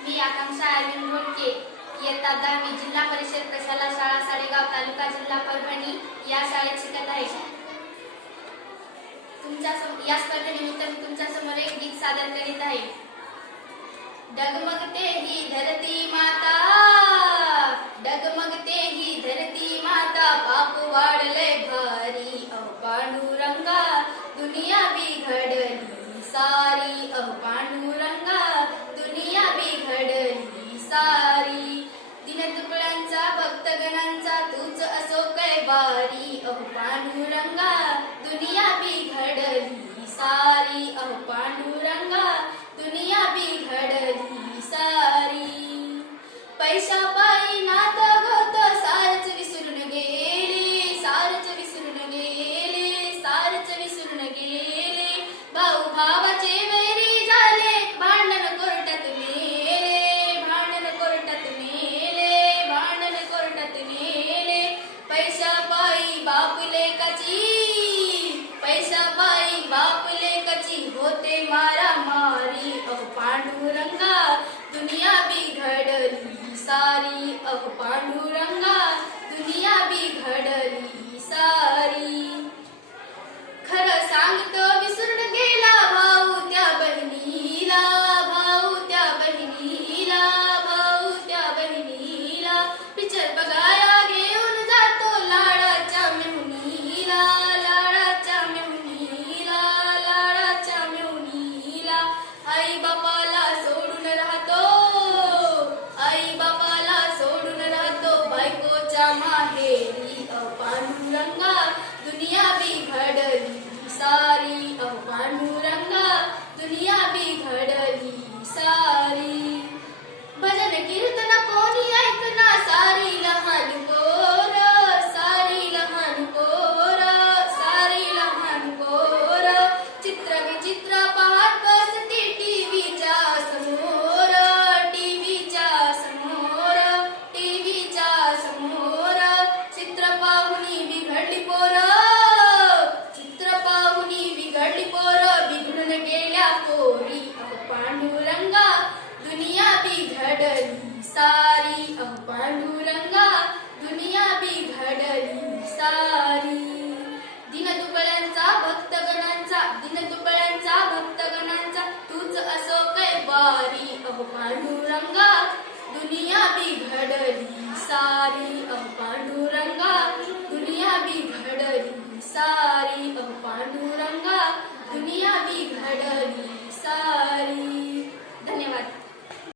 मी आकांक्षा अरविंद भोटके इयत्ता दहावी जिल्हा परिषद प्रशाला शाळा साळेगाव तालुका जिल्हा परभणी या शाळेत शिकत आहे. तुमच्या या स्पर्धेनिमित्त मी तुमच्यासमोर एक गीत सादर करीत आहे. डगमगते ही धरती माता डगमगते ही धरती माता पाप वाढले भारी. अह पांडुरंगा दुनिया बिघडली सारी. अह पांडू agrupando बारी अहो पांडुरंगा दुनिया बिघडली सारी अहो पांडुरंगा दुनिया बिघडली सारी अहो पांडुरंगा दुनिया बिघडली